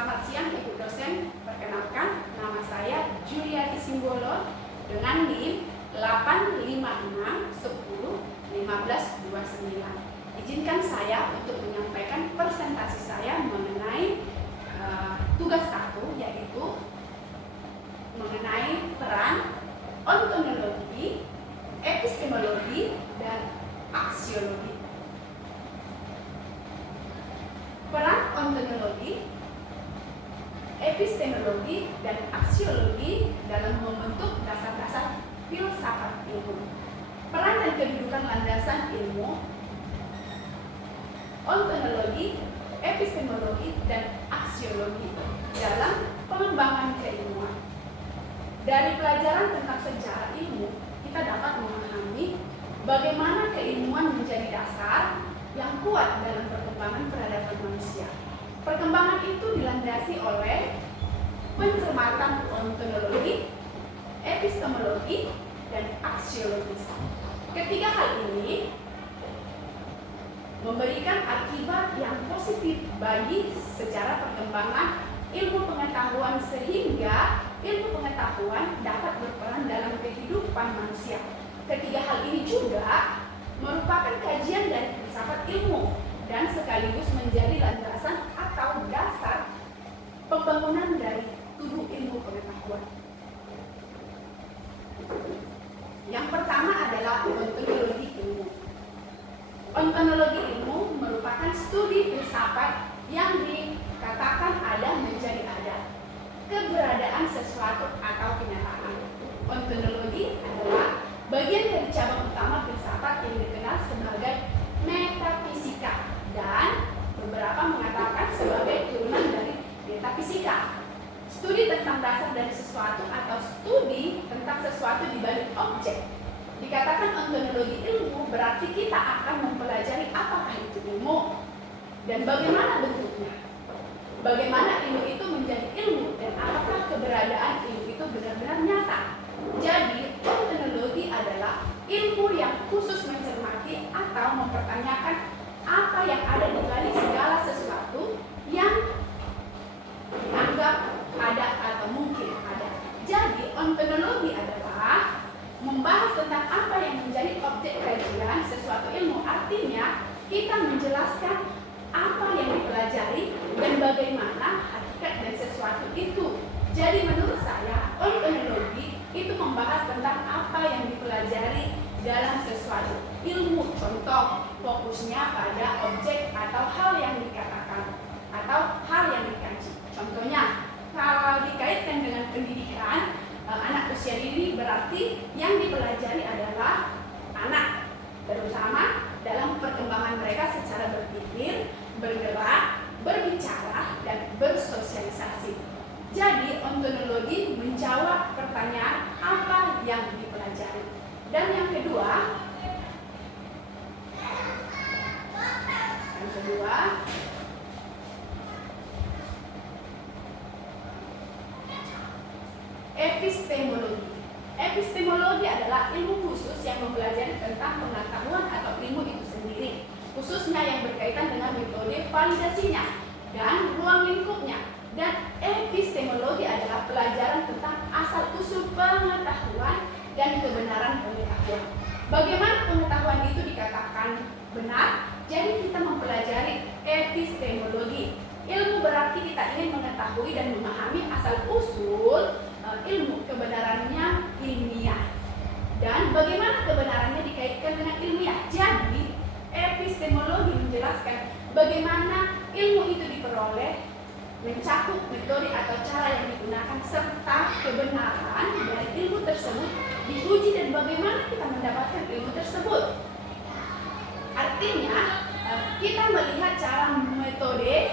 Selamat siang Ibu dosen. Perkenalkan, nama saya Juliati Simbolo dengan NIM 856101529. Izinkan saya untuk menyampaikan presentasi saya mengenai tugas 1, yaitu mengenai peran ontologi, epistemologi, dan aksiologi. Peran ontologi, epistemologi, dan aksiologi dalam membentuk dasar-dasar filsafat ilmu. Peran dan kedudukan landasan ilmu, ontologi, epistemologi, dan aksiologi dalam pengembangan keilmuan. Dari pelajaran tentang sejarah ilmu, kita dapat memahami bagaimana keilmuan menjadi dasar yang kuat dalam perkembangan peradaban manusia. Perkembangan itu dilandasi oleh pencermatan ontologi, epistemologi, dan aksiologis. Ketiga hal ini memberikan akibat yang positif bagi sejarah perkembangan ilmu pengetahuan, sehingga ilmu pengetahuan dapat berperan dalam kehidupan manusia. Ketiga hal ini juga merupakan kajian dari filsafat ilmu dan sekaligus menjadi landasan atau dasar pembangunan dari tubuh ilmu pengetahuan. Yang pertama adalah ontologi ilmu. Ontologi ilmu merupakan studi filsafat yang dikatakan ada menjadi ada, keberadaan sesuatu atau kenyataan. Ontologi adalah bagian dari cabang utama filsafat yang dikenal sebagai metafisika dan beberapa mengatakan sebagai turunan dari metafisika. Studi tentang dasar dari sesuatu atau studi tentang sesuatu di balik objek. Dikatakan ontologi ilmu berarti kita akan mempelajari apakah itu ilmu dan bagaimana bentuknya. Bagaimana ilmu itu menjadi ilmu dan apakah keberadaan ilmu itu benar-benar nyata. Jadi, ontologi adalah ilmu yang khusus mencermati atau mempertanyakan apa yang ada di balik segala sesuatu yang dianggap ada atau mungkin ada. Jadi, ontologi adalah membahas tentang apa yang menjadi objek kajian sesuatu ilmu. Artinya, kita menjelaskan apa yang dipelajari dan bagaimana hakikat dan sesuatu itu. Jadi menurut saya, ontologi itu membahas tentang apa yang dipelajari dalam sesuatu ilmu. Contoh, fokusnya pada objek atau hal yang dikatakan atau hal yang dikaji. Contohnya, kalau dikaitkan dengan pendidikan anak usia dini, berarti yang dipelajari adalah anak, terutama dalam perkembangan mereka secara berpikir, bergerak, berbicara, dan bersosialisasi. Jadi, ontologi menjawab pertanyaan apa yang dipelajari. Dan yang kedua, epistemologi. Epistemologi adalah ilmu khusus yang mempelajari tentang pengetahuan atau ilmu itu sendiri, khususnya yang berkaitan dengan metode validasinya dan ruang lingkupnya. Dan epistemologi adalah pelajaran tentang asal-usul pengetahuan dan kebenaran pengetahuan. Bagaimana pengetahuan itu dikatakan benar? Jadi kita mempelajari epistemologi. Ilmu berarti kita ingin mengetahui dan memahami asal-usul ilmu, kebenarannya ilmiah. Dan bagaimana kebenarannya dikaitkan dengan ilmiah. Jadi epistemologi menjelaskan bagaimana ilmu itu diperoleh, mencakup metode atau cara yang digunakan, serta kebenaran dari ilmu tersebut diuji dan bagaimana kita mendapatkan ilmu tersebut. Artinya, kita melihat cara metode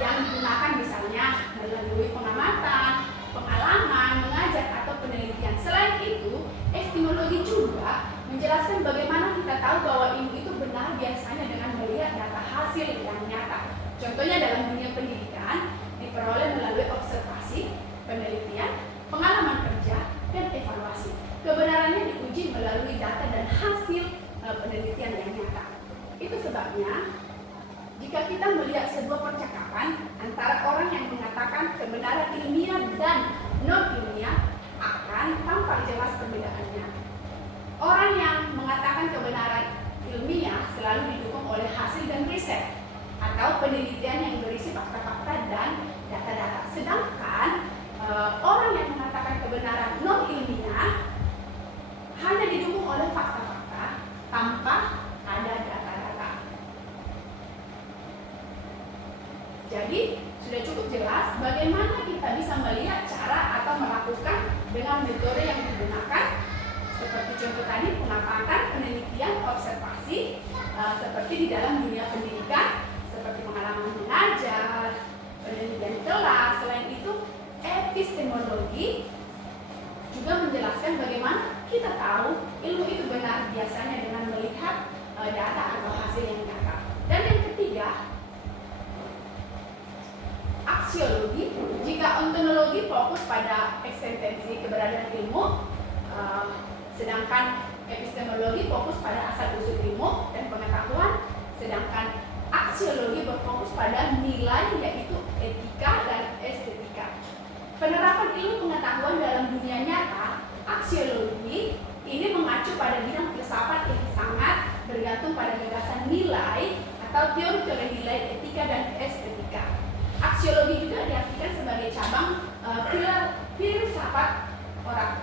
yang digunakan, misalnya melalui pengamatan, pengalaman, mengajar, atau penelitian. Selain itu, epistemologi juga menjelaskan bagaimana kita tahu bahwa ilmu itu benar, biasanya dengan melihat data hasil yang nyata. Contohnya dalam dunia pendidikan diperoleh melalui observasi, penelitian, pengalaman kerja, dan evaluasi. Kebenarannya diuji melalui data dan hasil penelitian yang nyata. Itu sebabnya jika kita melihat sebuah percakapan antara orang yang mengatakan mengatakan kebenaran ilmiah dan non-ilmiah akan tampak jelas perbedaannya. Orang yang mengatakan kebenaran ilmiah selalu didukung oleh hasil dan riset atau penelitian yang berisi fakta-fakta dan data-data. Sedangkan orang yang mengatakan kebenaran non-ilmiah hanya didukung oleh fakta-fakta tanpa ada data-data. Jadi sudah cukup jelas bagaimana kita bisa melihat cara atau melakukan dengan metode yang digunakan. Seperti contoh tadi, pengamatan, penelitian, observasi, seperti di dalam dunia pendidikan, seperti pengalaman mengajar, penelitian kelas. Selain itu, epistemologi juga menjelaskan bagaimana kita tahu ilmu itu benar, biasanya dengan melihat data atau hasil yang nyata. Dan yang ketiga, aksiologi. Jika ontologi fokus pada eksistensi keberadaan ilmu, sedangkan epistemologi fokus pada asal-usul ilmu dan pengetahuan, sedangkan aksiologi berfokus pada nilai, yaitu etika dan estetika. Penerapan ilmu pengetahuan dalam dunia nyata, aksiologi ini mengacu pada bidang filsafat yang sangat bergantung pada gagasan nilai atau teori-teori nilai etika dan estetika. Aksiologi juga diartikan sebagai cabang filsafat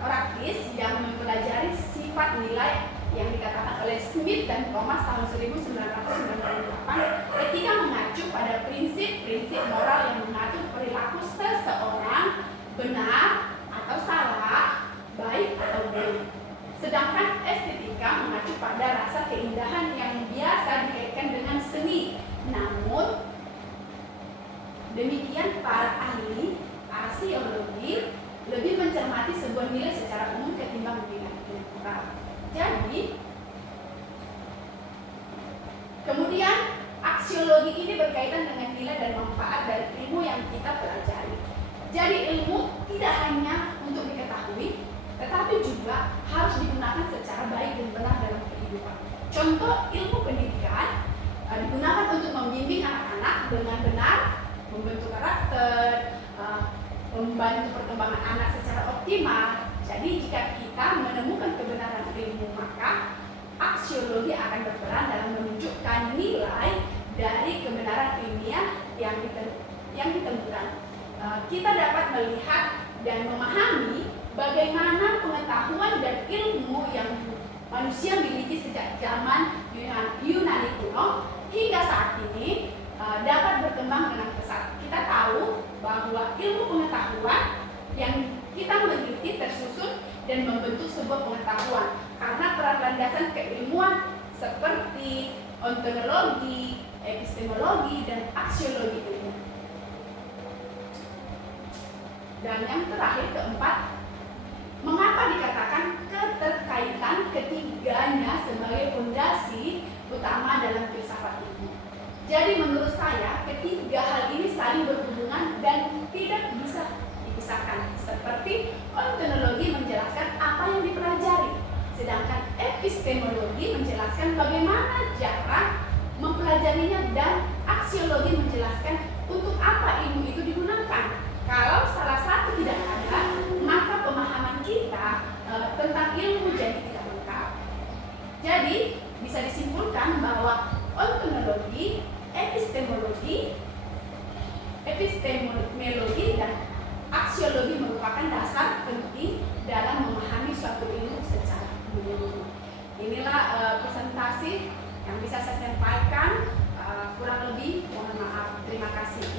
praktis yang mempelajari sifat nilai yang dikatakan oleh Smith dan Thomas tahun 1998. Etika mengacu pada prinsip-prinsip moral yang mengatur perilaku seseorang, benar atau salah, baik atau buruk. Sedangkan estetika mengacu pada rasa keindahan yang biasa dikaitkan dengan seni. Namun demikian para ahli aksiologi lebih mencermati sebuah nilai secara umum ketimbang nilai moral. Jadi, kemudian aksiologi ini berkaitan dengan nilai dan manfaat dari ilmu yang kita pelajari. Jadi ilmu tidak hanya untuk diketahui, tetapi juga harus digunakan secara baik dan benar dalam kehidupan. Contoh, ilmu pendidikan digunakan untuk membimbing anak-anak dengan benar, membentuk karakter, membantu perkembangan anak secara optimal. Jadi jika kita menemukan kebenaran ilmu, maka aksiologi akan berperan dalam menunjukkan nilai dari kebenaran ilmiah yang ditemukan. Kita dapat melihat dan memahami bagaimana pengetahuan dan ilmu yang manusia miliki sejak zaman Yunani kuno hingga saat ini dapat berkembang dengan pesat. Kita tahu bahwa ilmu pengetahuan yang kita meneliti tersusun dan membentuk sebuah pengetahuan karena peran landasan keilmuan seperti ontologi, epistemologi, dan aksiologi ilmu. Dan yang terakhir, keempat, mengapa dikatakan keterkaitan ketiganya sebagai fondasi utama dalam filsafat ilmu? Jadi menurut saya ketiga hal ini saling berhubungan dan tidak bisa dipisahkan. Seperti ontologi menjelaskan apa yang dipelajari, sedangkan epistemologi menjelaskan bagaimana cara mempelajarinya, dan aksiologi menjelaskan untuk apa ilmu itu digunakan. Kalau salah satu tidak ada, maka pemahaman kita tentang ilmu jadi tidak lengkap. Jadi bisa disimpulkan bahwa ontologi, epistemologi, dan aksiologi merupakan dasar penting dalam memahami suatu ilmu secara menyeluruh. Inilah presentasi yang bisa saya sampaikan. Kurang lebih mohon maaf. Terima kasih.